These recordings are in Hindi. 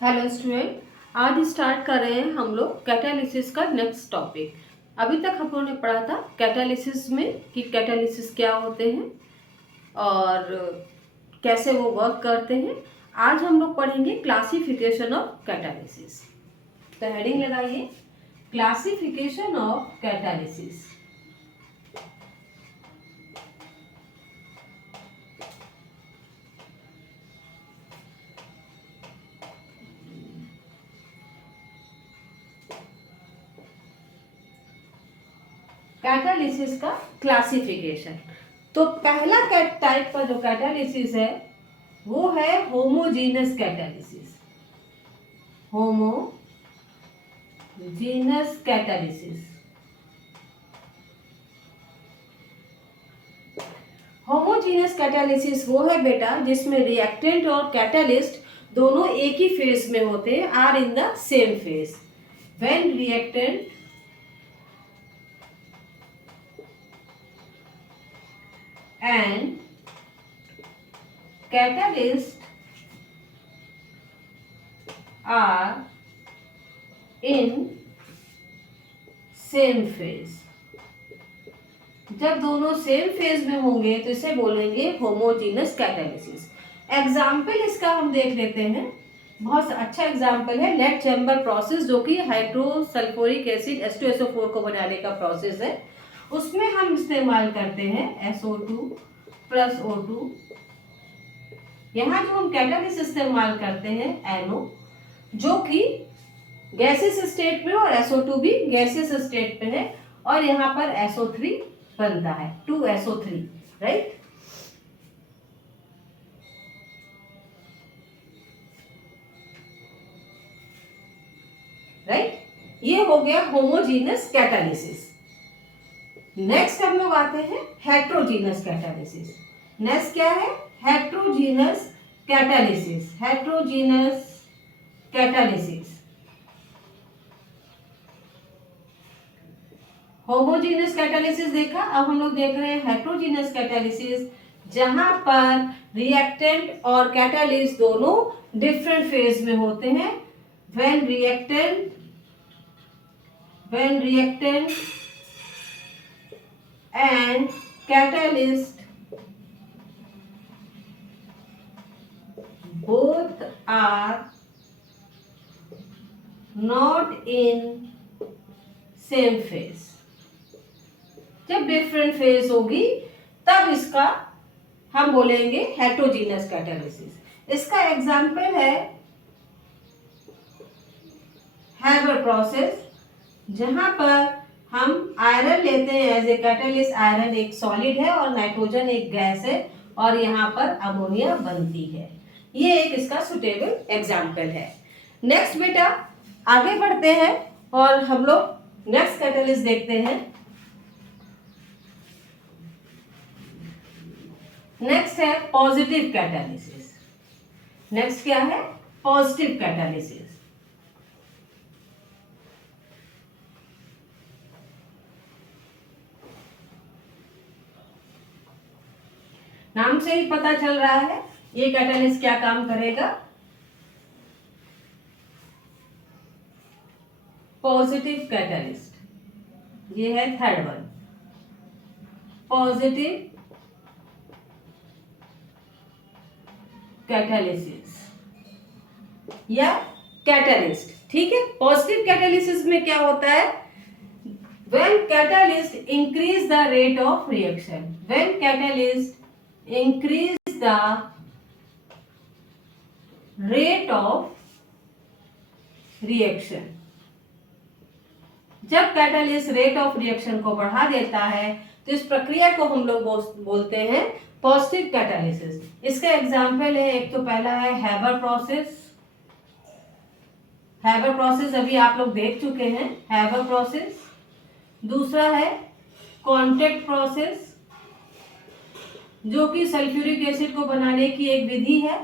हेलो स्टूडेंट, आज स्टार्ट कर रहे हैं हम लोग कैटालिसिस का नेक्स्ट टॉपिक। अभी तक हम लोगों ने पढ़ा था कैटालिसिस में कि कैटालिसिस क्या होते हैं और कैसे वो वर्क करते हैं। आज हम लोग पढ़ेंगे क्लासिफिकेशन ऑफ कैटालिसिस। तो हेडिंग लगाइए, क्लासिफिकेशन ऑफ कैटालिसिस। कैटालिसिस का क्लासिफिकेशन। तो पहला टाइप का जो कैटालिसिस है वो है homogeneous catalysis. Homogeneous catalysis. Homogeneous catalysis वो है बेटा जिसमें रिएक्टेंट और कैटालिस्ट दोनों एक ही फेज में होते हैं, are in the same phase. When reactant and catalyst are in same phase। जब दोनों सेम फेज में होंगे तो इसे बोलेंगे होमोजीनस कैटालिसिस। एग्जाम्पल इसका हम देख लेते हैं। बहुत अच्छा एग्जाम्पल है लेड चैम्बर प्रोसेस, जो कि हाइड्रोसल्फ्यूरिक एसिड H2SO4 को बनाने का प्रोसेस है। उसमें हम इस्तेमाल करते हैं SO2 प्लस O2। यहाँ जो हम कैटालिस्ट इस्तेमाल करते हैं NO, जो कि गैसेस स्टेट में, और SO2 भी गैसेस स्टेट में है, और यहाँ पर SO3 बनता है 2SO3, राइट। ये हो गया होमोजीनस कैटालिसिस। नेक्स्ट हम लोग आते हैं हेट्रोजीनस कैटालिसिस। नेक्स्ट क्या है? Heterogeneous catalysis. Heterogeneous catalysis. Homogeneous catalysis देखा, अब हम लोग देख रहे हैं हेट्रोजीनस कैटालिसिस, जहां पर रिएक्टेंट और कैटालिस्ट दोनों डिफरेंट फेज में होते हैं। When reactant and catalyst both are not in same phase। जब डिफरेंट फेज होगी तब इसका हम बोलेंगे हेट्रोजीनस कैटालिसिस। इसका एग्जाम्पल है हैबर प्रोसेस, जहां पर हम आयरन लेते हैं एज ए कैटालिस्ट। आयरन एक सॉलिड है और नाइट्रोजन एक गैस है, और यहाँ पर अमोनिया बनती है। ये एक इसका सुटेबल एग्जाम्पल है। नेक्स्ट बेटा आगे बढ़ते हैं और हम लोग नेक्स्ट कैटालिस्ट देखते हैं। नेक्स्ट है पॉजिटिव कैटालिसिस। नेक्स्ट क्या है? Positive catalysis. नाम से ही पता चल रहा है ये कैटालिस्ट क्या काम करेगा। पॉजिटिव कैटालिस्ट, ये है थर्ड वन, पॉजिटिव कैटालिसिस या कैटालिस्ट। ठीक है, पॉजिटिव कैटालिसिस में क्या होता है? When catalyst increase the rate of reaction. When catalyst increase the rate of reaction। जब कैटालिस्ट रेट ऑफ रिएक्शन को बढ़ा देता है तो इस प्रक्रिया को हम लोग बोलते हैं पॉजिटिव कैटालिसिस। इसका एग्जाम्पल है, एक तो पहला है हैबर प्रोसेस। हैबर प्रोसेस अभी आप लोग देख चुके हैं, हैबर प्रोसेस। दूसरा है कॉन्टैक्ट प्रोसेस, जो कि सल्फ्यूरिक एसिड को बनाने की एक विधि है।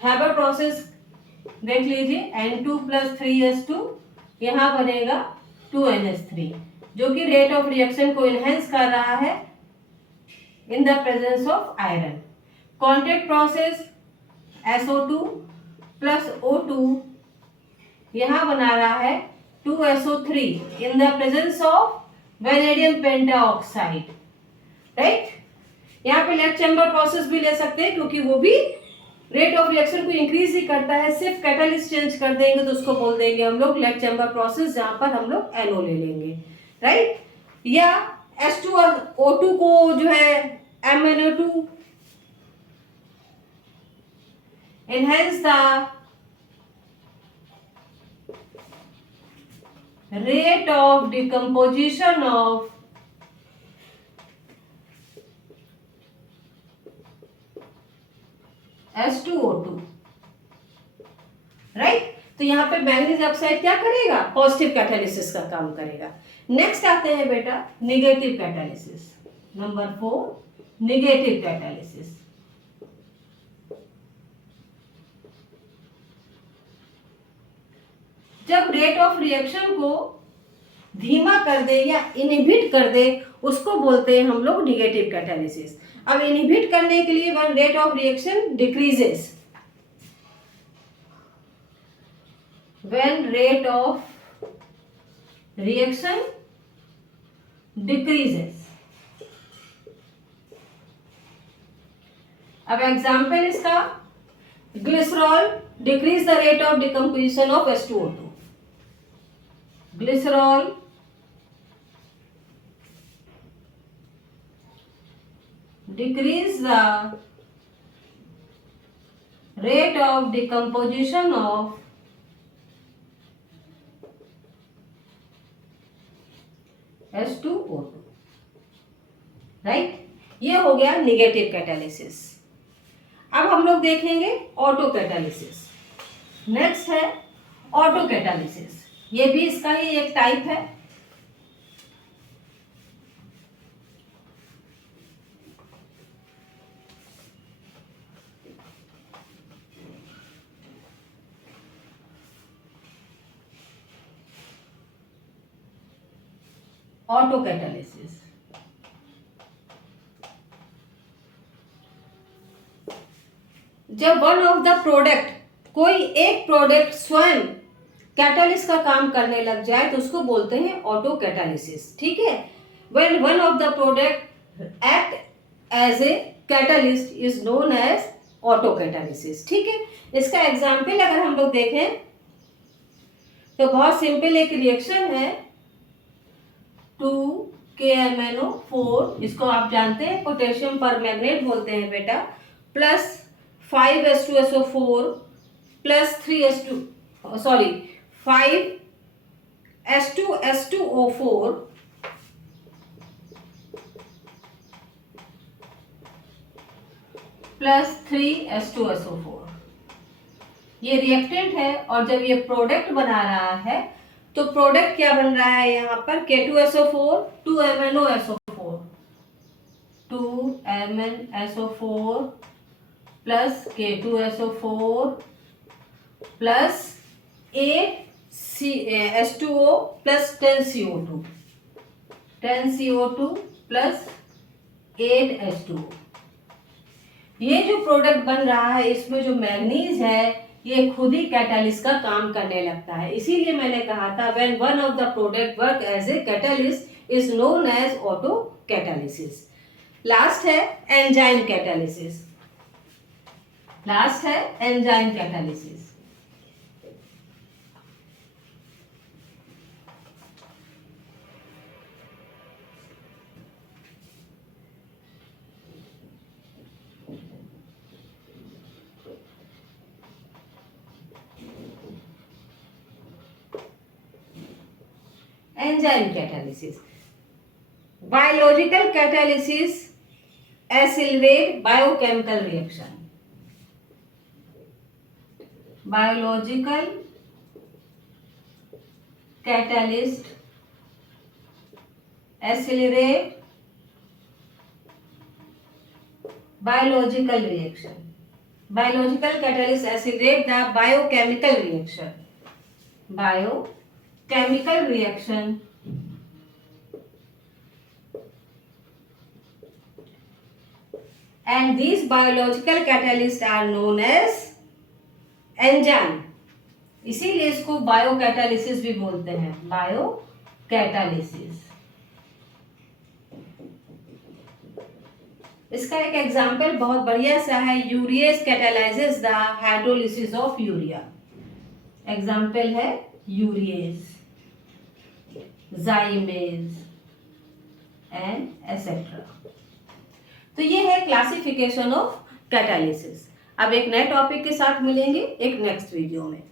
हैबर प्रोसेस देख लीजिए, N2 + 3S2, यहाँ बनेगा 2NH3, जो कि रेट ऑफ रिएक्शन को इनहेंस कर रहा है in the presence of iron. Contact process SO2 plus O2 यहाँ बना रहा है 2SO3 in the presence of vanadium pentoxide, right. यहाँ पे लेड चैम्बर प्रोसेस भी ले सकते हैं क्योंकि वो भी रेट ऑफ रिएक्शन को इंक्रीज ही करता है। सिर्फ कैटलिस्ट चेंज कर देंगे तो उसको बोल देंगे हम लोग लेड चैम्बर प्रोसेस, जहां पर हम लोग NO ले लेंगे, राइट। या H2 और O2 को जो है MnO2 enhance the rate of decomposition of H2O2, right. तो यहाँ पे मैग्नीज ऑक्साइड क्या करेगा, पॉजिटिव कैटालिसिस का काम करेगा। नेक्स्ट आते हैं बेटा negative catalysis, number 4 negative catalysis. जब रेट ऑफ रिएक्शन को धीमा कर दे या इनहिबिट कर दे उसको बोलते हैं हम लोग निगेटिव कैटालिसिस। अब इनहिबिट करने के लिए when rate of reaction decreases, when rate of reaction decreases। अब एग्जाम्पल इसका glycerol decrease the rate of decomposition of H2O2। Glycerol decrease the rate of decomposition of H2O2, right. ये हो गया निगेटिव कैटालिसिस। अब हम लोग देखेंगे ऑटो कैटालिसिस। नेक्स्ट है ऑटो कैटालिसिस, ये भी इसका ही एक टाइप है। ऑटो कैटालिसिस जब वन ऑफ द प्रोडक्ट, कोई एक प्रोडक्ट स्वयं कैटालिस्ट का काम करने लग जाए तो उसको बोलते हैं ऑटो कैटालिसिस, ठीक है। When one of the product act as a catalyst is known as autocatalysis, ठीक है। इसका एग्जाम्पल अगर हम लोग देखें तो बहुत सिंपल एक रिएक्शन है 2KMnO4, इसको आप जानते हैं पोटेशियम पर मैग्नेट बोलते हैं बेटा, plus 5H2SO4 plus 5H2SO4 plus 3H2SO4, ये रिएक्टेंट है। और जब ये प्रोडक्ट बना रहा है तो प्रोडक्ट क्या बन रहा है यहाँ पर K2SO4 2MnOSO4 2MnSO4 plus K2SO4 plus 8H2O plus 10CO2 plus 8H2O। ये जो प्रोडक्ट बन रहा है इसमें जो मैग्नीज है ये खुद ही कैटालिस्ट का काम करने लगता है। इसीलिए मैंने कहा था when one of the product work as a catalyst is known as autocatalysis. Last है एंजाइम कैटालिसिस। लास्ट है enzyme catalysis. Enzyme catalysis, biological catalysis accelerate biochemical reaction. Biological catalyst accelerate biological reaction. Biological catalyst accelerate the biochemical reaction. Chemical reaction and these biological catalysts are known as enzyme, इसीलिए इसको बायोकैटालिसिस भी बोलते हैं, बायोकैटालिसिस। इसका एक एग्जाम्पल बहुत बढ़िया सा है, urease catalyses the hydrolysis of urea. Example है यूरियस, जाइमेज एंड एसेट्रा। तो ये है क्लासिफिकेशन ऑफ कैटालिसिस। अब एक नए टॉपिक के साथ मिलेंगे एक नेक्स्ट वीडियो में।